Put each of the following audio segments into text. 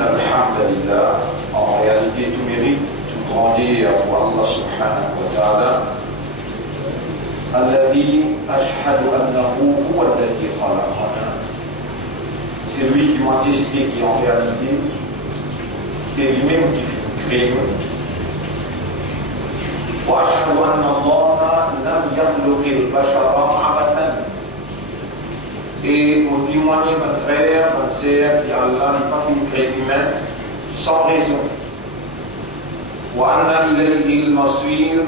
Alhamdulillah, en réalité tout mérite, tout grandir pour Allah subhanahu wa ta'ala. Alladhi ashhadu annahu huwa alladhi khalaqana. C'est lui qui m'a testé, qui en réalité, c'est lui-même qui crée. Wa ashhadu anna Allah lam yakhluqi al-bashara abathan. Et on témoigne, mon frère, ma sœur, qu'Allah n'est pas fait créer l'humain sans raison. Wa anna ilayhi al-masir,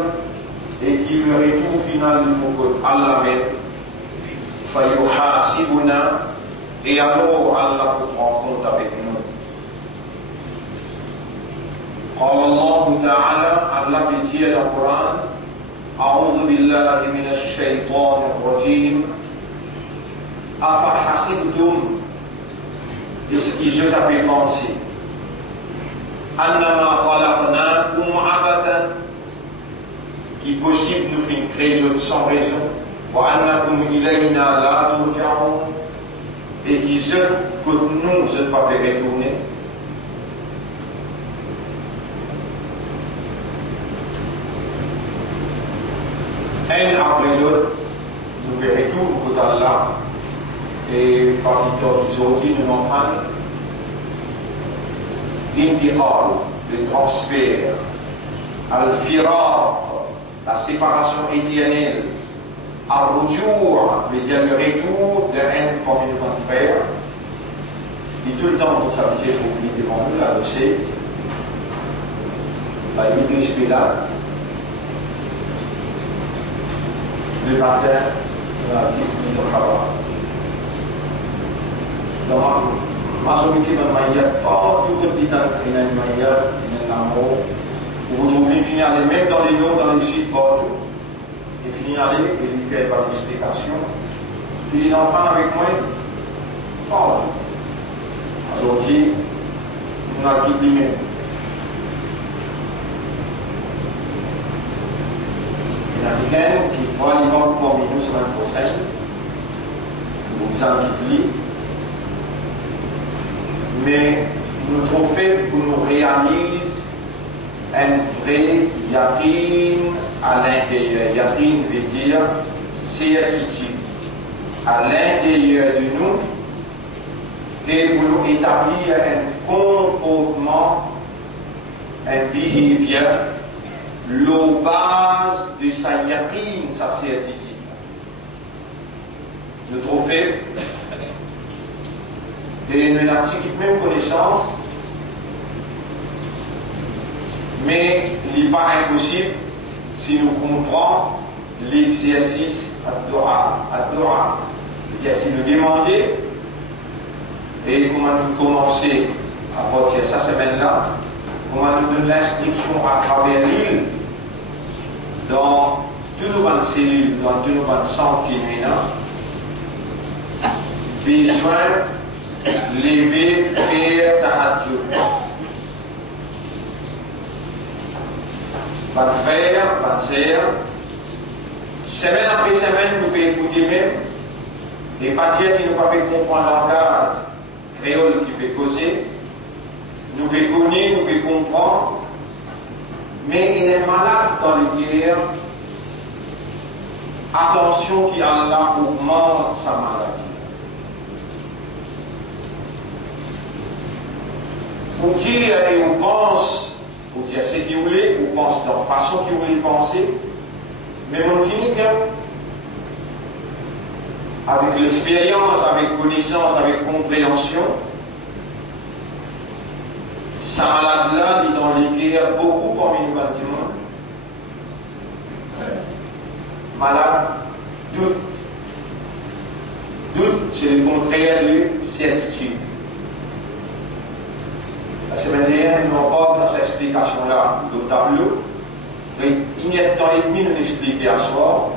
et qu'il le retour final, il faut que Allah même fayuhasibuna, et alors Allah peut prendre compte avec nous. قال الله تعالى الله في القرآن أعوذ بالله من الشيطان الرجيم أفحسبتم est-ce que je t'avais pensé أنما خلقناكم عبثا qui possible nous fait une création sans raison وأنكم إلينا لا ترجعون et qui je que nous je ne pas retourner. Un après l'autre, nous verrons tout le côté d'Allah et parmi les autres, nous entendons l'intiqal, le transfert, al-firaq, la séparation éternelle, al-rujur, le retour de un parmi nos frères. Et tout le temps, vous savez, vous venez devant nous, la dossier, la Yiddish là. Le matin, la vie de travail. Donc, ma sommité dans le maïa, pas tout le petit temps, il y a une maïa, il y a un amour. Vous trouvez finir aller même dans les noms, dans les sites, et finir aller, et lui faire par l'explication. Puis il en parle avec moi, parle. Alors, dit, on a quitté même. Il y a quelqu'un qui voit les banques parmi nous sur un procès, vous en quittez, mais nous trouvons fait pour nous réaliser un vrai yaqin à l'intérieur. Yaqin veut dire certitude à l'intérieur de nous et pour nous établir un comportement, un behavior, la base de sa yaqin, sa certitude. Nous trouvons et nous n'avons même connaissance, mais il n'est pas impossible si nous comprenons l'exercice à Dora. C'est-à-dire si nous demandons et comment nous commencer à partir de cette semaine-là, comment nous donner l'instruction à travers l'île, dans toutes nos cellules, dans tous nos centres qui nous là, besoin lever, faire tahajjud. Van frère, van sœur, semaine après semaine, nous pouvons écouter même, et pas dire qu'il ne peut pas comprendre le langage créole qui fait causer, nous pouvons connaître, nous pouvons comprendre, mais il est malade dans le cœur. Attention qui Allah augmente sa maladie. Pour dire et on pense, pour dire ce qu'il voulait, on pense dans la façon qu'il voulait penser, mais on finit avec l'expérience, avec connaissance, avec compréhension, sa malade-là est dans les cœurs beaucoup parmi nous bâtiments. Malade, doute. Doute, c'est le contraire de certitude. La semaine dernière, nous avons pas dans cette explication-là, le tableau. Il y a dans les demi, nous expliquer à soi.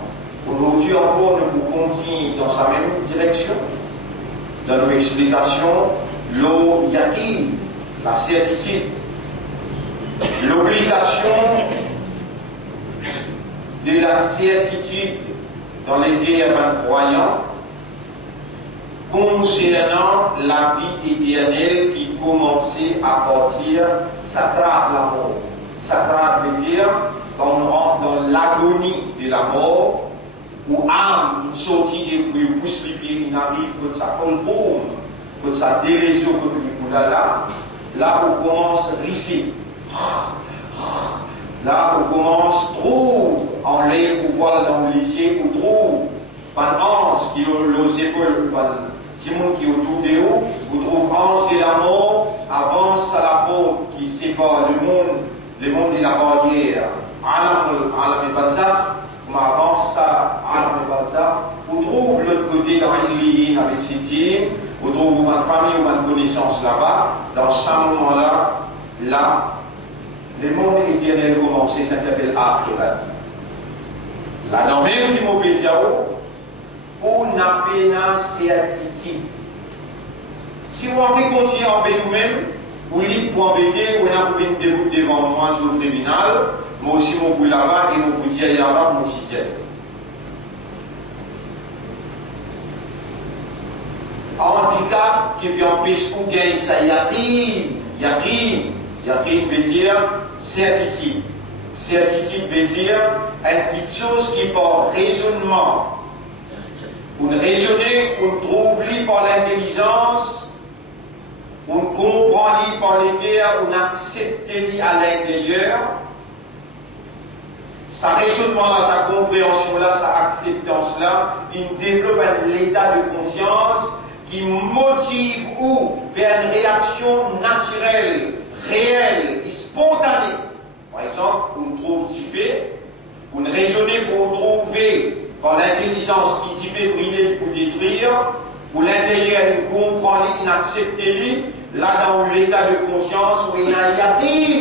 Aujourd'hui encore, nous continuons dans sa même direction. Dans nos explications, l'eau yaqin, la certitude, l'obligation de la certitude dans les guerres croyants, concernant la vie éternelle qui commençait à partir sacrade la mort. Sacrade veut dire quand on rentre dans l'agonie de la mort, où âme, une sortie des pluies, pousse les pieds, il arrive quand ça colpome, quand ça délésion, quand là on commence à risser. Là on commence trop en l'air pour voir dans les yeux, ou trop par ange qui est aux épaules, par Simon qui est autour de vous, vous trouvez ange de la mort, avance à la porte qui sépare le monde de la barrière. Alam et Balzac, on avance ça, Alam et Balzac, vous trouvez l'autre côté dans l'île avec ses tirs, vous trouvez votre famille ou votre connaissance là-bas, dans ce moment-là, le monde éternel commence, ça s'appelle Akhirat. Là, dans même qui m'opère, on n'a pas certitude. Si vous avez continué à embêter vous-même, vous dites pour embêter, on a une déroute devant moi sur le tribunal, moi aussi mon bout là-bas et mon bout d'hier là-bas, mon système. Handicap qui peut empêcher ou gagner ça, Yakin veut dire certitude. Certitude veut dire une petite chose qui par raisonnement. On raisonne, on trouve par l'intelligence, on comprend par les guerres, on accepte à l'intérieur. Sa raisonnement-là, sa compréhension-là, sa acceptance-là, il développe un état de conscience qui motive ou vers une réaction naturelle, réelle et spontanée. Par exemple, on trouve ce qui fait, on raisonne pour trouver par l'intelligence qui t'y fait briller pour détruire, ou l'intérieur il comprend, il accepte, là dans l'état de conscience où il y a un yakin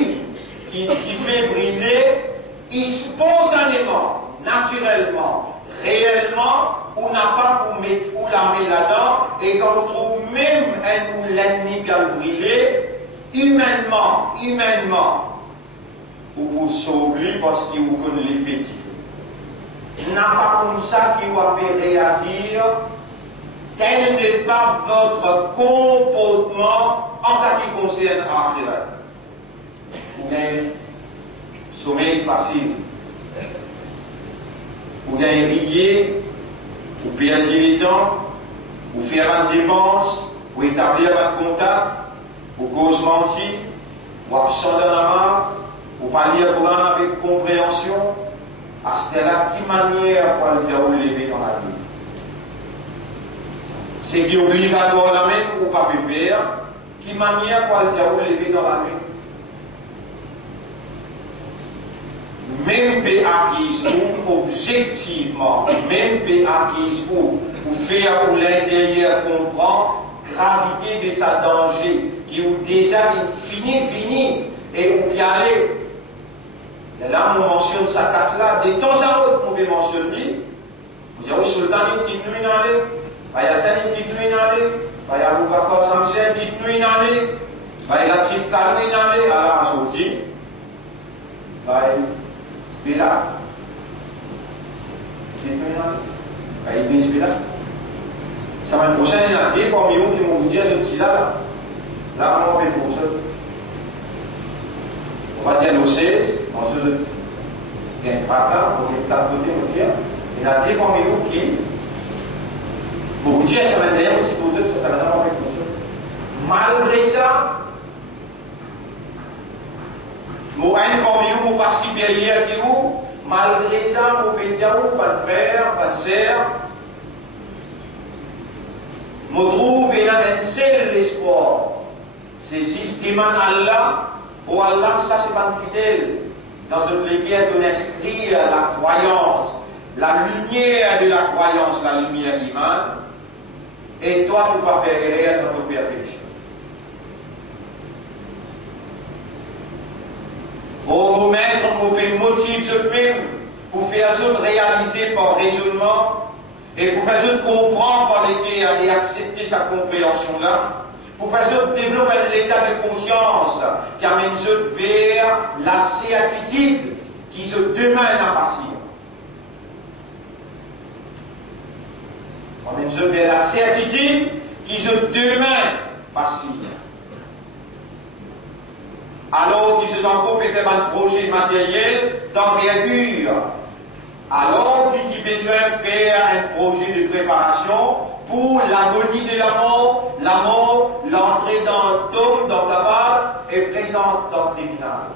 qui t'y fait briller, et spontanément, naturellement, réellement, on n'a pas pour mettre ou la met là-dedans, et quand on trouve même un ou l'ennemi qui a brillé, humainement, ou vous sauver parce qu'il vous connaît l'effectif. N'a pas comme ça qui va faire réagir, quel n'est pas votre comportement en ce qui concerne Akhirat. Vous gagnez sommeil facile, vous gagnez rier, vous perdre le temps, vous faire une dépense, vous établir un contact, vous cause mentir, vous absent dans la masse, vous parler le Coran avec compréhension. À ce là, qui manière pour le faire lever dans la vie? C'est qui est obligatoire la même ou pas peut faire? Qui manière pour le faire lever dans la vie? Même paix acquise ou objectivement, même paix acquise ou faire pour l'intérieur comprendre gravité de sa danger qui est déjà fini et où y aller. Et là, on mentionne sa carte là, de temps à autre, on peut mentionner. Vous dites, oui, Sultan, il quitte nous une année. Bayassan, il quitte nous une année. Bayaboubakar Samsen, il quitte nous une année. Bayatif Kalou une année. Alors, à sortir. Bayabila. Quitte nous une année. Bayabis Bila. Semaine prochaine, il y en a deux parmi vous qui vont vous dire, je suis là. Là, on va faire pour ça. On va dire nos 16, on se dit, il y a un fracas, on est quatre côtés, on dit, il y en a des parmi vous qui, pour vous dire, ça va d'ailleurs aussi pour eux, ça va d'abord avec vous. Malgré ça, moi, un parmi vous, mon pas supérieur qui vous, malgré ça, mon pédia, pas de frère, pas de sœur, je trouve qu'il y a un seul espoir, c'est si ce qui émane Allah. Oh Allah, ça c'est pas fidèle. Dans une lequel on inscrit la croyance, la lumière de la croyance, la lumière d'Iman, et toi tu vas faire erreur dans ta perfection. Au moment où on peut motiver ce film pour faire ça réaliser par raisonnement et pour faire ça comprendre par l'équerre et accepter sa compréhension-là. Pour faire ça, développer l'état de conscience qui amène ceux vers la certitude qui se demande à passer. Amène ceux vers la certitude qui ont demain facile. Alors qu'ils se sont coupés faire un projet matériel d'envergure. Alors qu'ils ont besoin de faire un projet de préparation pour l'agonie de la mort, l'entrée dans le tome, dans la balle, et présente dans le tribunal.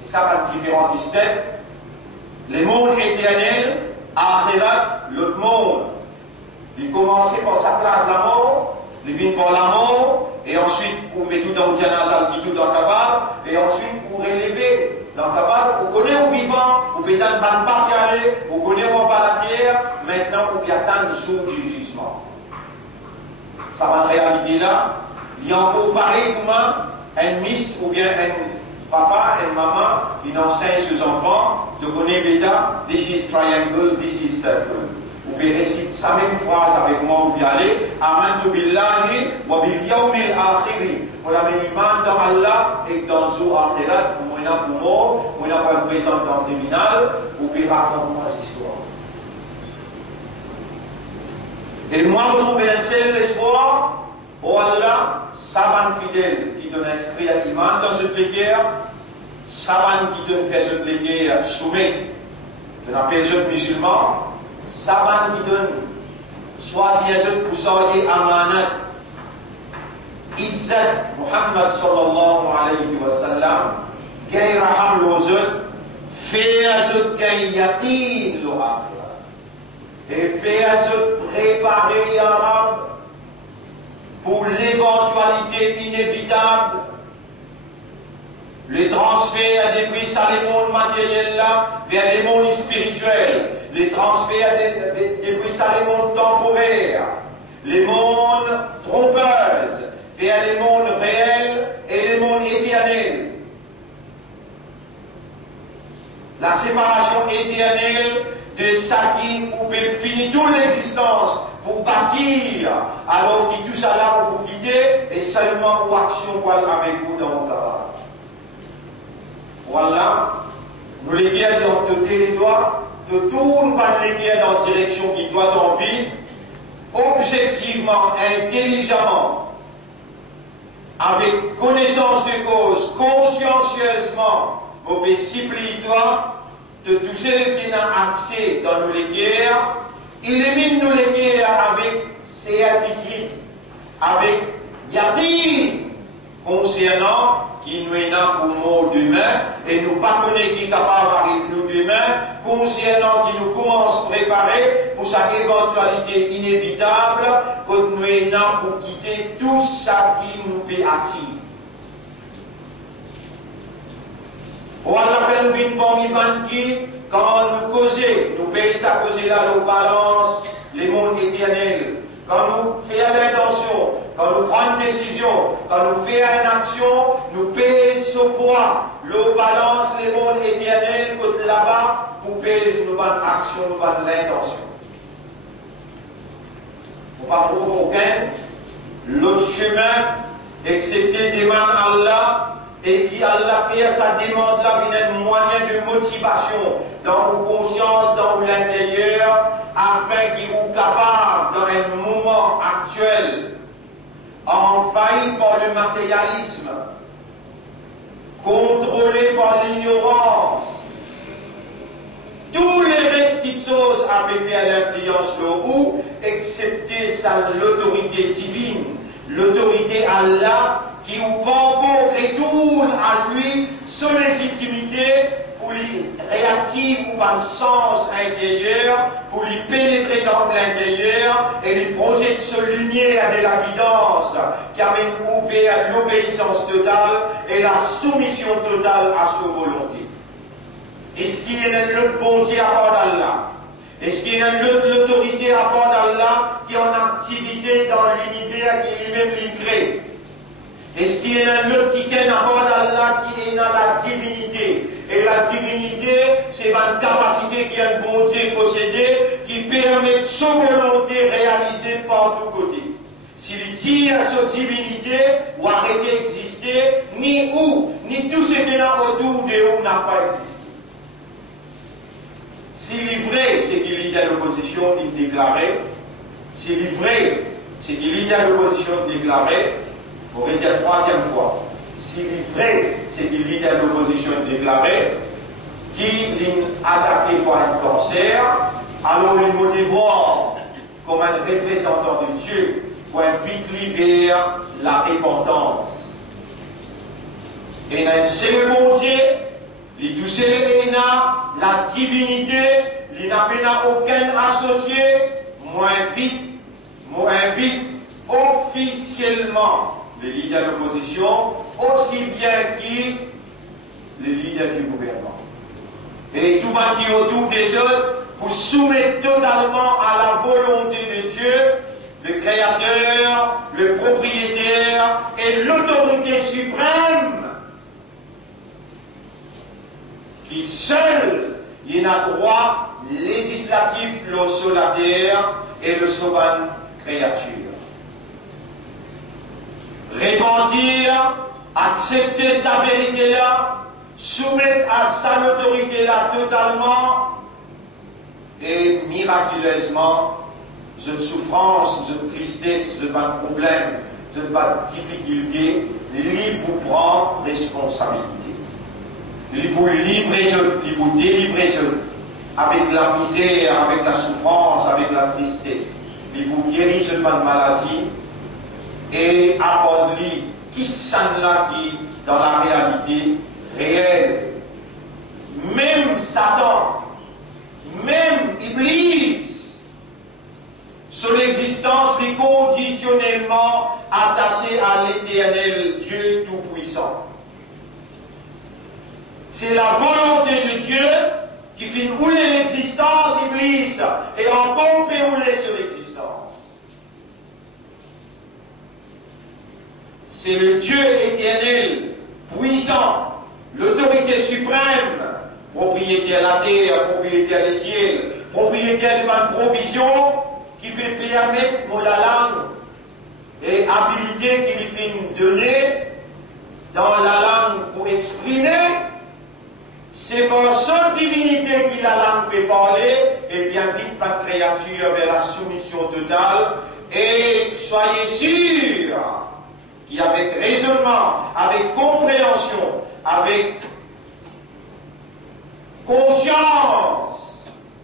C'est ça la différence des steps. Le monde éternel, Akhirat, l'autre monde. Il commençait par sa classe la mort, il vient par la mort, et ensuite pour mettre tout dans le janazal, tout dans le cabal, et ensuite pour élever dans le cabal, vous connaissez aux vivants, vous pouvez dans le pas y aller, vous connaissez en bas la terre, maintenant vous pouvez attendre le jour du jugement. Ça va en réalité là, il y a encore pareil comment un miss ou bien un papa, une maman, il enseigne ses enfants, de connaître bêta, this is triangle, this is circle. Vous pouvez réciter sa même phrase avec moi, vous pouvez aller, Amantu billahi wa bil yawmil akhiri. On a mis iman dans Allah et dans Zou Akhirat, pour moi, pour moi, on n'a pas le présent dans le terminal, vous pouvez raconter moi cette histoire. Et moi, vous trouvez un seul espoir, oh Allah, Saban fidèle qui donne inscrit à l'Iman dans cette pléguère, Saban qui donne faire cette pléguère soumet, qu'on appelle les musulmans, Saban qui donne choisir les autres pour sortir amanat, Izzat Muhammad sallallahu alayhi wa sallam, gagne raham aux autres, fait à autres gagne yakin l'oracle, et fait à autres préparer l'arabe pour l'éventualité inévitable, le transfert des prix à les mondes matériels là vers les mondes spirituels, les transferts des prix à les mondes temporaires, les mondes trompeuses vers les mondes réels et les mondes éternels. La séparation éternelle de ça qui peut finir toute l'existence pour bâtir, alors que tout ça là pour quitter et seulement ou action avec vous dans le travail. Voilà, nous les guerres dans le territoire, de tourne par les guerres dans la direction qui doit en vivre, objectivement, intelligemment, avec connaissance de cause, consciencieusement, mauvais supplitoire de tous ceux qui n'ont accès dans nos guerres, élimine nous les guerres avec ces attitudes, avec yatin concernant qui nous est là pour nous demain, et nous pas connaître qui est capable d'arriver nous demain, concernant qui nous commence à préparer pour sa éventualité inévitable, que nous est là pour quitter tout ça qui nous fait attirer. Voilà, fait nous vite pour nous qui, quand nous causer, nous payons sa causer là, nos balances, les mondes éternels. Quand nous faisons l'intention, quand nous prenons une décision, quand nous faisons une action, nous payons ce poids, l'eau balance les mondes éternels, côté là-bas, pour payer nos bonnes actions, nos bonnes intentions. On ne va pas trouver aucun l'autre chemin, excepté des mains Allah, et qui Allah fait sa demande là, il y a un moyen de motivation dans vos consciences, dans l'intérieur, afin qu'il vous capable, dans un moment actuel, envahi par le matérialisme, contrôlé par l'ignorance, tous les restes de choses avaient fait l'influence ou, excepté l'autorité divine, l'autorité Allah, qui ou pas encore retourne à lui son légitimité pour lui réactive ou un sens intérieur, pour lui pénétrer dans l'intérieur et lui projette ce lumière de la guidance qui amène ouvert l'obéissance totale et la soumission totale à sa volonté. Est-ce qu'il y a une autre bonté à part d'Allah? Est-ce qu'il y a une autre autorité à part d'Allah qui est en activité dans l'univers qui lui-même lui crée? Est-ce qu'il y a un autre qui est à part d'Allah qui est dans la divinité? Et la divinité, c'est une capacité qui a une bonté possédée qui permet son volonté réalisée par tous côtés. S'il tire à sa divinité ou arrête d'exister, ni où, ni tout ce qui est là autour de où n'a pas existé. S'il est vrai, c'est qu'il est dans l'opposition, il déclarait, s'il est vrai, c'est qu'il y a l'opposition déclarée, on va dire troisième fois. S'il est vrai, c'est qu'il y a l'opposition déclarée, qui est attaqué par un cancer, alors il me voir comme un représentant de Dieu pour inviter vers la repentance. Et dans un seul bon Dieu, il tout seul la divinité, il n'a aucun associé, moi invite officiellement le leader de l'opposition, aussi bien que le leader du gouvernement. Et tout va qui autour des autres pour soumettre totalement à la volonté de Dieu, le Créateur, le propriétaire et l'autorité suprême, qui seul il a droit législatif, le solitaire et le sauvage créature. Répandir, accepter sa vérité là, soumettre à sa autorité là totalement, et miraculeusement, une souffrance, une tristesse, une problème, une difficulté, il vous prend responsabilité. Il vous livrer, il vous délivrer avec la misère, avec la souffrance, avec la tristesse. Il vous guérit de maladie et apporte-lui qui s'en là qui dans la réalité réelle. Même Satan, même Iblis, son existence est conditionnellement attachée à l'éternel Dieu Tout-Puissant. C'est la volonté de Dieu qui fait rouler l'existence, Iblis, et encore fait rouler sur l'existence. C'est le Dieu éternel, puissant, l'autorité suprême, propriétaire de la terre, propriétaire des ciels, propriétaire de ma provision, qui peut permettre pour la langue et habilité qu'il fait donner dans la langue pour exprimer. C'est par son divinité que la langue peut parler, et bien vite par créature vers la soumission totale. Et soyez sûrs qu'avec raisonnement, avec compréhension, avec conscience,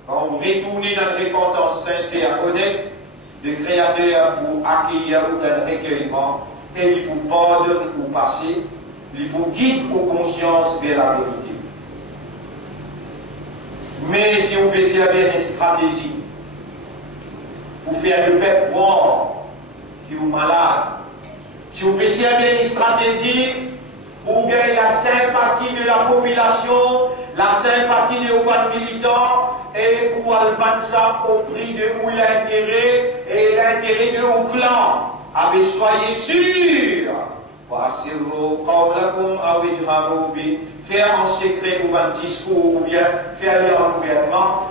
quand vous retournez dans une repentance sincère, honnête, le Créateur pour accueillir aucun recueillement, et il vous pardonne au passé, il vous guide aux consciences vers la vérité. Mais si vous pouvez servir une stratégie pour faire le peuple voir qui est malade, si vous pouvez servir une stratégie pour gagner la sympathie de la population, la sympathie des hauts militants, et pour albattre ça au prix de ou l'intérêt et l'intérêt de haut clan. Mais soyez sûrs, faire en secret ou un discours ou bien faire lire en gouvernement.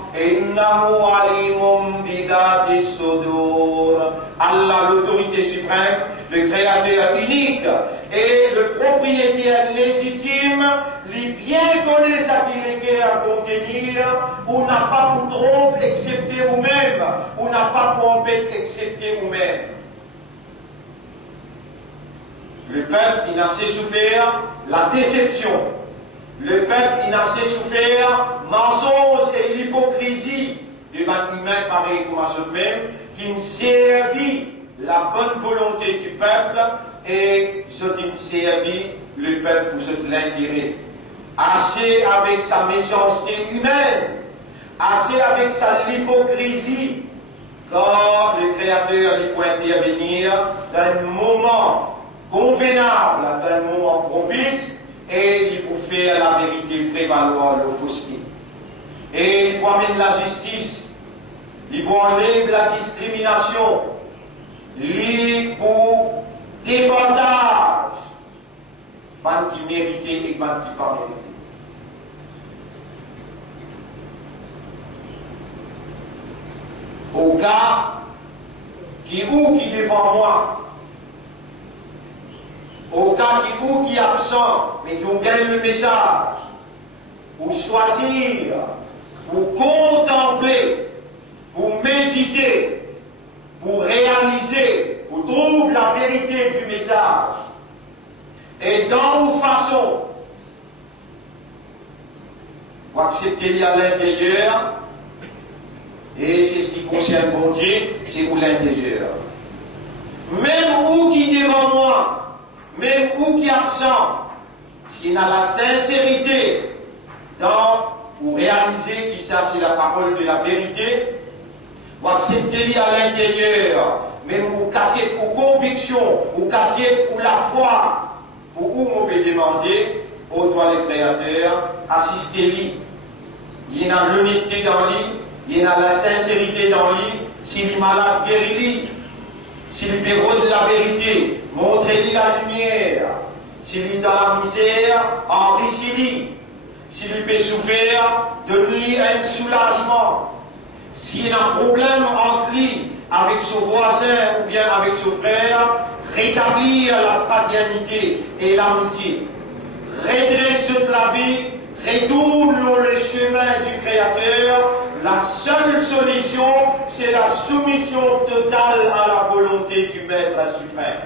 Allah, l'autorité suprême, le créateur unique et le propriétaire légitime, les bien connaît ce qu'il est à contenir, ou n'a pas pour trop excepté vous-même, ou n'a pas pour empêcher excepté vous-même. Le peuple, il a assez souffert la déception. Le peuple, il a assez souffert mensonge et l'hypocrisie devant humain pareil comme à eux-mêmes, qui ne servit la bonne volonté du peuple et ce qui ne servit le peuple pour l'intérêt. Assez avec sa méchanceté humaine, assez avec sa hypocrisie, quand le Créateur lui peut intervenir d'un moment convenable, d'un moment propice, et il peut faire la vérité prévaloir le fausseté. Et il peut amener la justice, il peut enlever la discrimination, il peut départage, man qui méritait et man qui pas mérité. Au cas qui est devant moi, au cas qui est absent, mais qui ont gagné le message, pour choisir, pour contempler, pour méditer, pour réaliser accepter à l'intérieur, et c'est ce qui concerne bon Dieu, c'est pour l'intérieur. Même où qui devant moi, même où qui est absent, qui n'a la sincérité pour réaliser qu'il s'agit de la parole de la vérité, ou accepter à l'intérieur, même pour casser pour conviction, ou casser pour la foi, pour où on peut demander, ô toi les créateurs, assistez-lui. Il y a l'honnêteté dans lui, il y a la sincérité dans lui, s'il est malade, guéris-lui. S'il est héros de la vérité, montrez-lui la lumière. S'il est dans la misère, enrichis-lui. S'il peut souffrir, donne-lui un soulagement. S'il a un problème entre lui, avec son voisin ou bien avec son frère, rétablir la fraternité et l'amitié. Redresse toute la vie, retourne le chemin du Créateur. La seule solution, c'est la soumission totale à la volonté du Maître suprême.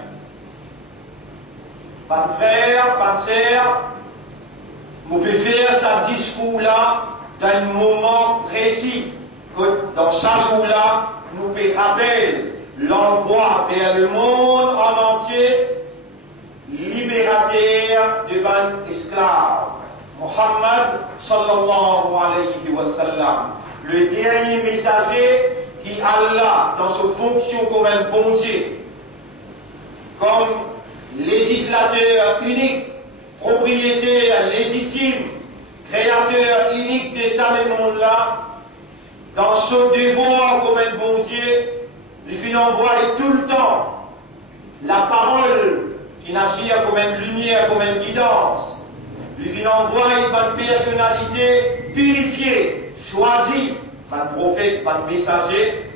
Pas de frère, pas de sœur, vous pouvez faire ce discours-là d'un moment précis. Que dans ce jour-là, nous pouvons rappeler l'envoi vers le monde en entier, libérateur de ban esclaves. Muhammad sallallahu alayhi wa sallam, le dernier messager qui Allah, dans sa fonction comme un bon Dieu, comme législateur unique, propriétaire légitime, créateur unique de ça le monde-là, dans ce devoir comme un bon Dieu, il fait envoyer tout le temps la parole qui n'agit comme une lumière, comme une guidance. Il fait envoyer une personnalité purifiée, choisie, un prophète, un messager,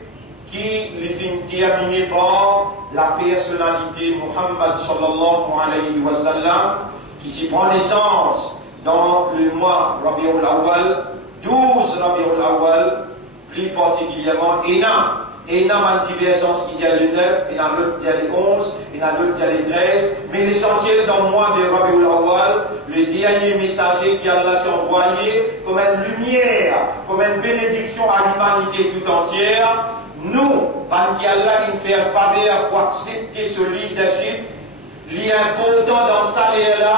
qui lui fait terminer par la personnalité Muhammad sallallahu alayhi wa sallam, qui s'y prend naissance dans le mois Rabi'ul Awwal, 12 Rabi'ul Awwal, plus particulièrement Ena. Ena a une divergence qui y a le 9, et dans l'autre il y a les 11, et dans l'autre il y a les 13, mais l'essentiel dans le mois de Rabi'ul Awwal, le dernier messager qui Allah a envoyé comme une lumière, comme une bénédiction à l'humanité tout entière. Nous, parce qu'Allah il fait faveur pour accepter ce leadership, l'important dans ça là,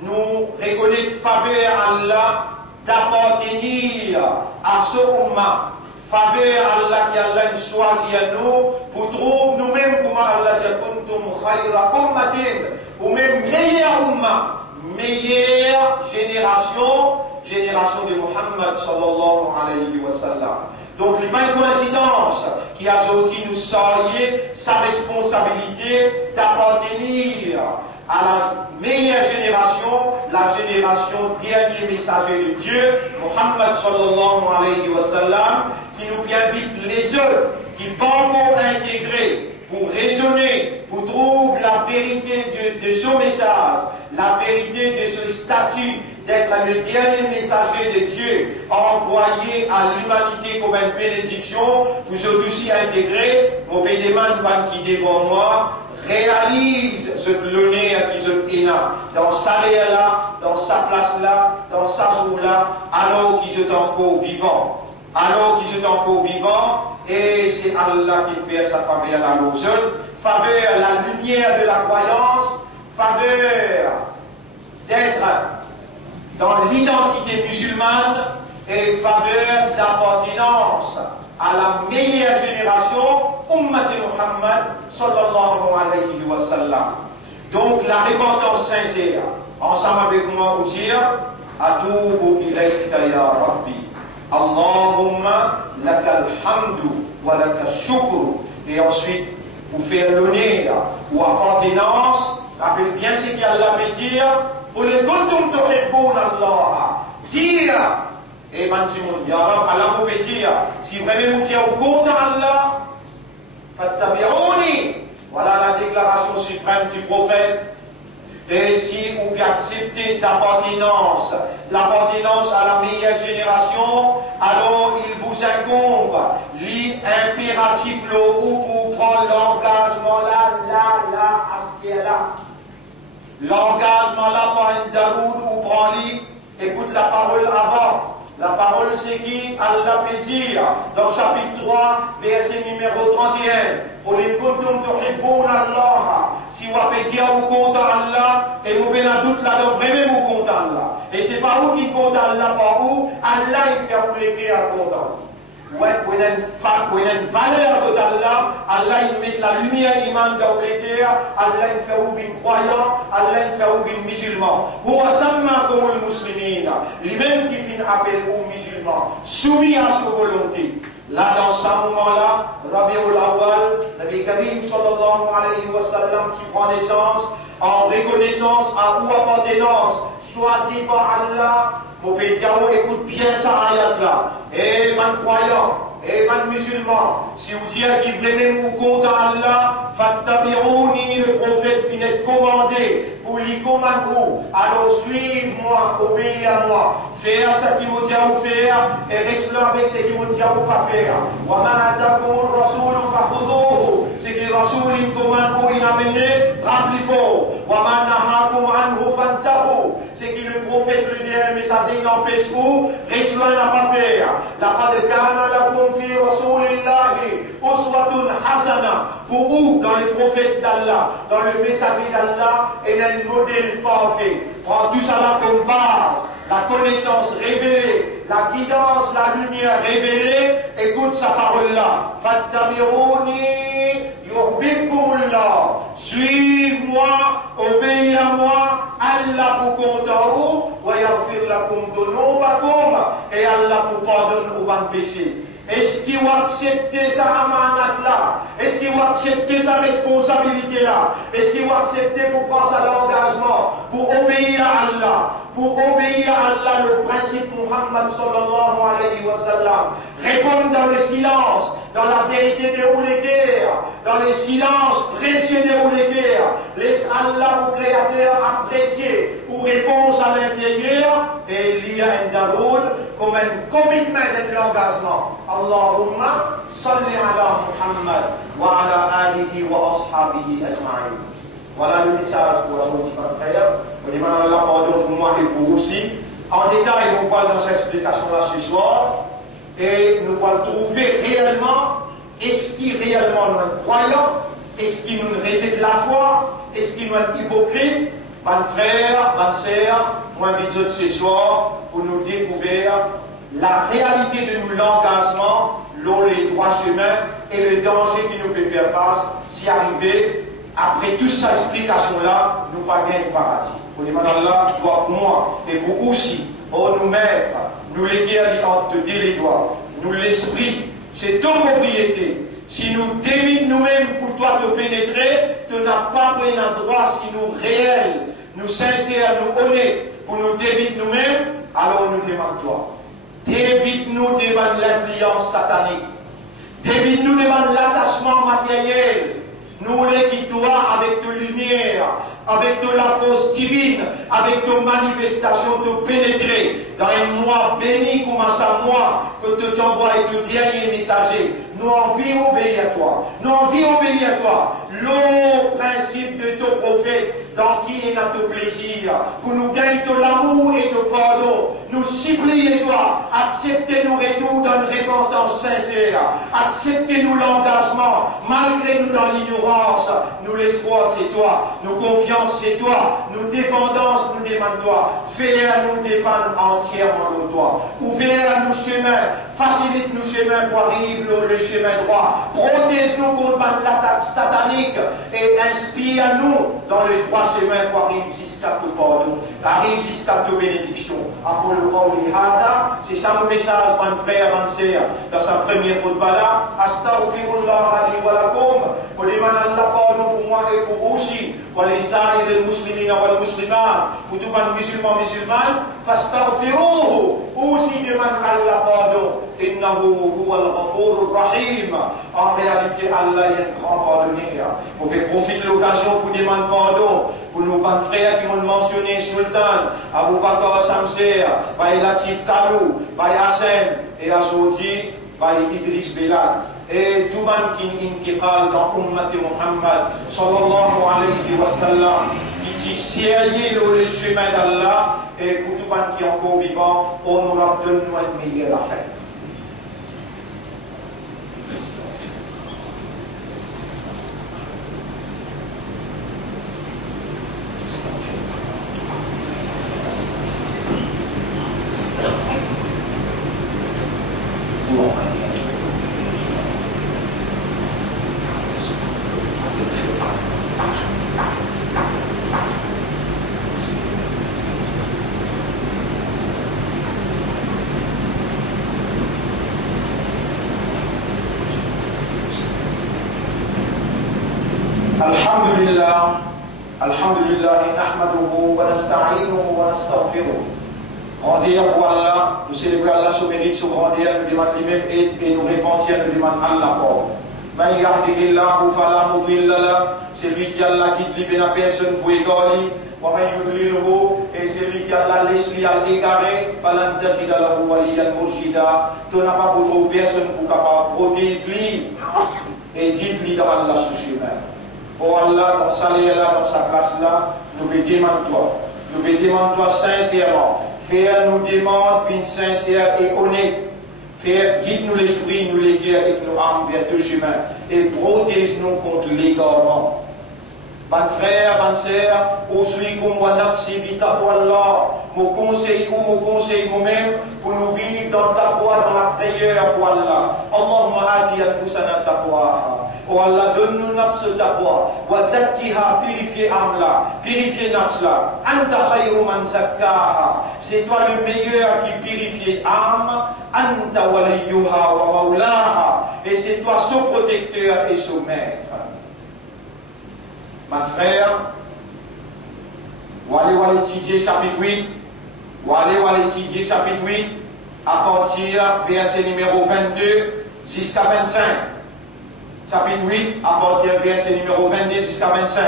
nous reconnaissons faveur à Allah d'appartenir à ce umma. Faveur à Allah qui Allah choisit à nous pour trouver nous-mêmes comment Allah dit kuntum khayra ummatin, ou même meilleure umma, meilleure génération de Muhammad sallallahu alayhi wa sallam. Donc, il n'y a pas une coïncidence qui a aujourd'hui nous saluer sa responsabilité d'appartenir à la meilleure génération, la génération dernier messager de Dieu, Muhammad sallallahu alayhi wa sallam, qui nous invite les autres qui pas encore intégrés pour raisonner, pour trouver la vérité de son message, la vérité de ce statut d'être le dernier messager de Dieu envoyé à l'humanité comme une bénédiction, vous êtes aussi intégrés, mon pédéman qui devant moi, réalise ce l'honneur qu'ils ont dans sa réelle là, dans sa place là, dans sa jour là, alors qu'ils sont encore vivants. Alors qu'ils sont encore vivants, et c'est Allah qui fait sa faveur à nos autres, faveur la lumière de la croyance, faveur d'être dans l'identité musulmane et faveur d'appartenance à la meilleure génération, Ummat Muhammad sallallahu alayhi wa sallam. Donc la repentance sincère, ensemble avec moi, vous dire Atubu ilayka ya Rabbi. Allahumma lakal hamdu wa lakal shukru. Et ensuite, vous faire l'honneur ou appartenance. Rappelez bien ce qu'Allah peut dire. Pour les kuntum tuhibbun Allah. Dire, et Manjimoun, ya Rab, Allah vous peut dire, si vraiment vous fiez au compte Allah, fattabi'uni. Voilà la déclaration suprême du prophète. Et si vous acceptez l'appartenance à la meilleure génération, alors il vous incombe l'impératif où vous prenez l'engagement là, à ce là. L'engagement là, par une daroud ou prend-lui, écoute la parole avant. La parole c'est qui? Allah peut dire dans chapitre 3, verset numéro 31. Si vous avez dit vous compte Allah, et vous avez un doute là-dedans, vraiment vous compte Allah. Et c'est pas vous qui compte Allah, pas vous. Allah il fait vous l'écrire à compte. Ouais, pour une valeur de Allah, Allah il met la lumière iman dans les terres, Allah il fait ouvrir croyant, Allah il fait ouvrir musulman. Ou ensemble comme les musulmans, lui-même qui fait appel aux musulmans, soumis à sa volonté. Là, dans ce moment-là, Rabiul Awwal, Nabi Karim sallallahu alayhi wa sallam qui prend naissance en reconnaissance à ou appartenance, choisi par Allah. Mon pédiao, écoute bien ça ayat là. Et man croyant, et man musulman, si vous dites qu'il voulait même vous compte à Allah, fattabi'ouni, le prophète finit commandé, pour lui commander vous, alors suivez-moi, obéissez à moi, faire ce qu'il vous dit à vous faire, et restez là avec ce qu'il vous dit à vous pas faire. Wa ma atakum rasoul fakhudhuhu, ce que Rasoul il commande vous, il a mené, rappelez-vous. Wa ma nahakum anhu fantahu, ce que le prophète lui dit, mais ça c'est une empêche vous, restez là n'a pas faire. Laqad kana lakum fi rasulillahi uswatun hasana, pour vous, dans les prophètes d'Allah, dans le messager d'Allah, et dans le modèle parfait. Prends tout ça là comme base, la connaissance révélée, la guidance, la lumière révélée, écoute sa parole là. Fattabi'ouni yuhbibkumullah. Suive-moi, obéis à moi, Allah vous compte en vous, wa yaghfir lakum dhunubakum, et Allah vous pardonne vos péchés. Est-ce qu'il va accepter sa amanat là? Est-ce qu'il va accepter sa responsabilité là? Est-ce qu'il va accepter pour prendre l'engagement, pour obéir à Allah? Pour obéir à Allah, le principe Muhammad sallallahu alayhi wa sallam. Répondre dans le silence, dans la vérité de les guerres, dans le silence précieux de les guerres. Laisse Allah, au Créateur, apprécier ou réponse à l'intérieur et il y a un daroud comme un commitment de l'engagement. Allahumma salli ala Muhammad wa ala alihi wa ashabihi ajma'in. Voilà le message pour la petite frère. On demande Allah pardon pour moi et pour vous aussi. En détail, nous parlons dans cette explication-là ce soir. Et nous allons trouver réellement, est-ce qu'il réellement nous croyant, est-ce qu'il nous réside la foi, est-ce qu'il nous est hypocrite. Mon frère, ma sœur, moi je de ce soir pour nous découvrir la réalité de l'engagement, les droits chemins et le danger qui nous peut faire face si arrivé. Après toute cette explication-là, nous pas gagner le paradis. Pour les Allah, doit pour moi et pour vous aussi, pour nous mettre, nous léguer entre les doigts, nous l'esprit, c'est ton propriété. Si nous dévidons nous-mêmes pour toi te pénétrer, tu n'as pas pris un droit si nous réels, nous sincères, nous honnêtes, pour nous dévider nous-mêmes, alors nous demandons toi. Dévide-nous devant l'influence satanique. Dévide-nous devant l'attachement matériel. Nous les qui doit avec de lumière, avec de la force divine, avec de manifestations de pénétrer dans un mois béni comme à mois que tu t'envoies et de dernier messager. Nous envie obéir à toi. Nous envie obéir à toi. Le principe de ton prophète dans qui est notre plaisir, pour nous gagner de l'amour et de pardon. Nous supplions toi, acceptez-nous et nous dans une repentance sincère. Acceptez-nous l'engagement, malgré nous dans l'ignorance. Nous l'espoir c'est toi, nous confiance c'est toi, nous dépendance nous demande toi. Fais à nous dépendre entièrement de toi. Ouvert à nous chemin, facilite nous chemin pour arriver le chemin droit. Protège-nous contre l'attaque satanique et inspire à nous dans le droit chemin pour arriver jusqu'à tout pardon, arrive jusqu'à toute bénédiction. C'est ça mon message, mon frère, mon sœur, dans sa première khutbah là. Astaghfirullah li wa lakum. Pour les Allah pardon pour moi et pour vous aussi. Pour les saïrs des muslimines et des musulmans. Pour tout le musulman musulman. Fastaghfiruhu. Aussi demande Allah pardon. Innahu huwa al-ghafur rahim. En réalité, Allah est un grand pardonneur. Vous pouvez profiter de l'occasion pour demander pardon. Pour nos bonnes frères qui m'ont mentionné, Sultan, Abu Bakr Samser, Baye Latif Kalou, Baye Hassan, et aujourd'hui, Baye Idriss Belal. Et tout le monde qui parle dans Ummat Muhammad, sallallahu alayhi wa sallam, qui si sérieux le chemin d'Allah, et pour tout le monde qui est encore vivant, on nous donne une meilleure affaire. Alhamdulillah, nahmaduhu wa nasta'inuhu wa nastaghfiruh. Rendez pour Allah, nous célébrons Allah sous mérite, sous grandeur, nous demandons lui-même et nous répondons, nous demandons Allah pour. Man yahdihillahu fala mudilla lahu, c'est lui qui Allah guide, lui n'a personne pour égarer. Wa man yudlilhu, et c'est lui qui Allah laisse lui à l'égarer. Falan tajida lahu waliyan murshida, tu n'as pas pour trouver personne pour capable protéger lui et guide lui dans Allah ce chemin. Oh Allah, dans sa là, dans sa place là, nous lui demandons toi. Nous lui demandons toi sincèrement. Faire nous demande une sincère et honnête. Faire guide-nous l'esprit, nous les guerres et nous âmes vers tout chemin. Et protège-nous contre l'égarement. Mon frère, ma sœur, Ouslikum wa nafsi bi taqwallah. Mon conseil moi-même pour nous vivre dans ta voie, dans la prière pour Allah. Allahumma hadi anfusana taqwaha. Oh Allah, donne-nous nafs taqwa. Wa zakkiha, purifier amla, purifier nafsla. Anta khayru man zakkaha. C'est toi le meilleur qui purifie âme. Anta waliyuha wa maulaha. Et c'est toi son protecteur et son maître. Mon frère, on va aller étudier chapitre 8, on va aller étudier chapitre 8 à partir verset numéro 22 jusqu'à 25. Chapitre 8 à partir verset numéro 22 jusqu'à 25.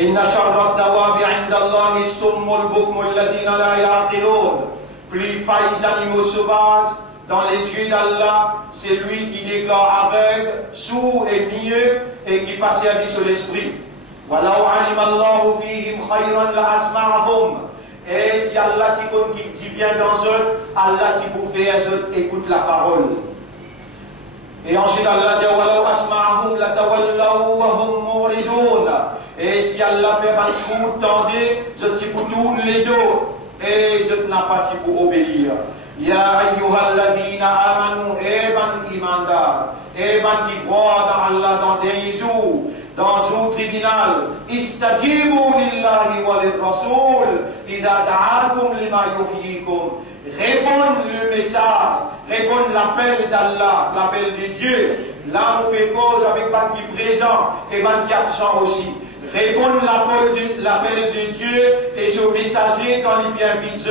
Inna sharrat dawabi indallahi summul bukmul ladina la yaqilun. Plus faillis animaux sauvages dans les yeux d'Allah, c'est lui qui déclare aveugle, sourd et mieux et qui passe service sur l'esprit. Walau alim Allahu fihim khayran la asma'ahum. Et si Allah qui dit bien dans eux, Allah t'y pour faire eux écoute la parole. Et ensuite Allah dit walau asma'ahum la tawallaw wa hum muridun. Et si Allah fait un trou tendez, je t'y pour tourner les dos et je n'ai pas t'y pour obéir. Ya ayyuhalladhina amanu, eban imandar, eban qui croient dans Allah dans des jours, dans un tribunal, istajibu lillahi wa lirrasoul, idha da'akum lima yuhyikum. Répondre le message, répondre l'appel d'Allah, l'appel de Dieu. Là, nous fait cause avec ban qui présent et ban qui absent aussi. Répondre l'appel de Dieu et ce messager quand il vient vite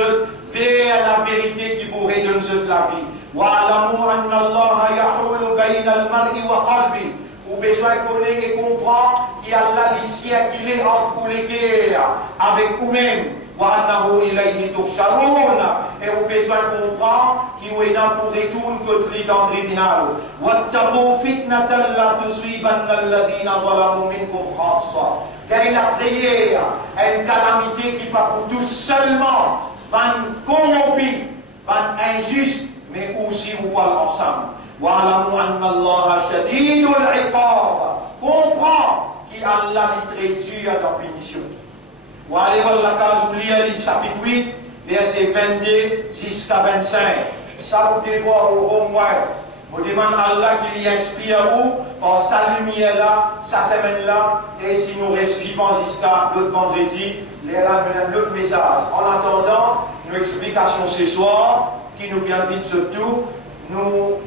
vers la vérité qui pourrait donner la vie. Wa'alamu anna Allah yahulu bayna al-mar'i wa qalbi. Vous besoin de connaître et comprendre qu'il y a Allah l'ici qu'il est entre les guerres avec vous-même. Wa'annahu ilayhi tuhsharun. Et vous besoin de comprendre qu'il est là pour retourner contre les dans le tribunal. Wattaqu fitnatan la tusibanna alladhina zalamu minkum khassa. Car la prière est une calamité qui va pour tous seulement. Van corrompu, van injuste, mais aussi vous parlez ensemble. Wa'alamu anna Allah shadidul iqab. Comprends qu'Allah est très dur dans la punition. Wa'alé la case oubliée du chapitre 8, verset 22 jusqu'à 25. Ça vous devez voir au moins. Vous demandez à Allah qu'il y inspire vous par sa lumière là, sa semaine là, et si nous vivons jusqu'à l'autre vendredi, les là nous l'autre message. En attendant, une explication ce soir, qui nous vient vite surtout, nous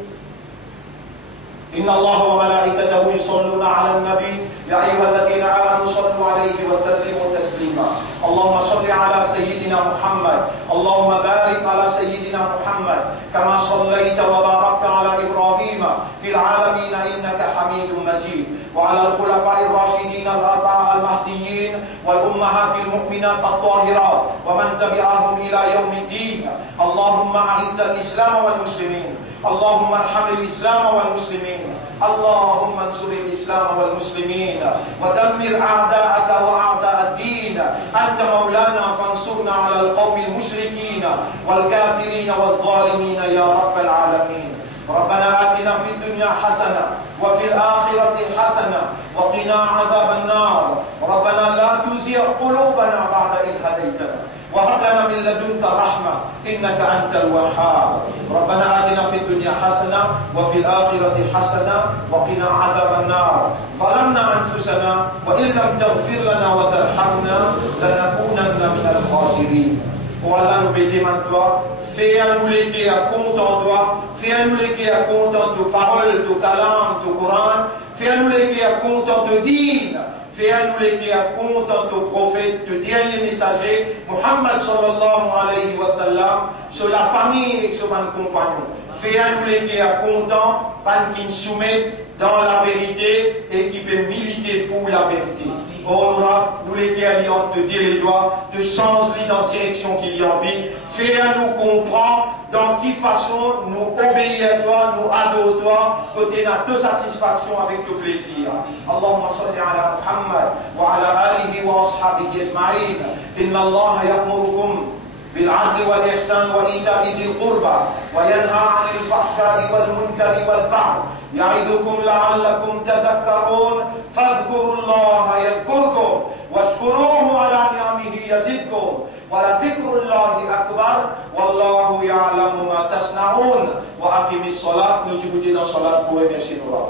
إن الله وملائكته يصلون على النبي يا أيها الذين آمنوا صلوا عليه وسلموا تسليما اللهم صل على سيدنا محمد اللهم بارك على سيدنا محمد كما صليت وباركت على إبراهيم في العالمين إنك حميد مجيد وعلى الخلفاء الراشدين الأربعة المهديين والأمهات المؤمنات الطاهرات ومن تبعهم إلى يوم الدين اللهم أعز الإسلام والمسلمين اللهم ارحم الإسلام والمسلمين اللهم انصر الإسلام والمسلمين ودمر أعداءك وأعداء الدين أنت مولانا فانصرنا على القوم المشركين والكافرين والظالمين يا رب العالمين. ربنا آتنا في الدنيا حسنة وفي الآخرة حسنة وقنا عذاب النار. ربنا لا تزغ قلوبنا بعد إذ هديتنا وهب لنا من لدنك رحمة إنك أنت الوهاب. ربنا آتنا في الدنيا حسنة وفي الآخرة حسنة وقنا عذاب النار. ظلمنا أنفسنا وإن لم تغفر لنا وترحمنا لنكونن من الخاسرين. Oh Allah, nous bénissons toi. Fais à nous les qui à compte en toi. Fais à nous les qui à compte en tes paroles, tes calams, tes Coran. Fais à nous les qui à compte en tes dînes. Fais à nous les qui à compte en tes prophètes, tes derniers messagers, Muhammad sallallahu alayhi wa sallam, sur la famille et sur mes compagnons. Fais à nous les qui à compte en qui nous soumettent dans la vérité et qui peut militer pour la vérité. Oh nous les qui allions te dire les doigts, te change dans la direction qu'il y a envie. Fais à nous comprendre dans quelle façon nous obéir à toi, nous adorer toi, côté notre satisfaction avec le plaisir. Allahumma salli ala Muhammad wa ala alihi wa ashabihi ajma'in. Inna Allah ya'murukum بالعدل والإحسان وإيتاء ذي القربى وينهى عن الفحشاء والمنكر والبغي يعظكم لعلكم تذكرون فاذكروا الله يذكركم واشكروه على نعمه يزدكم ولذكر الله أكبر والله يعلم ما تصنعون وأقم الصلاة. نجيب دينا صلاة قوة يا سيدنا.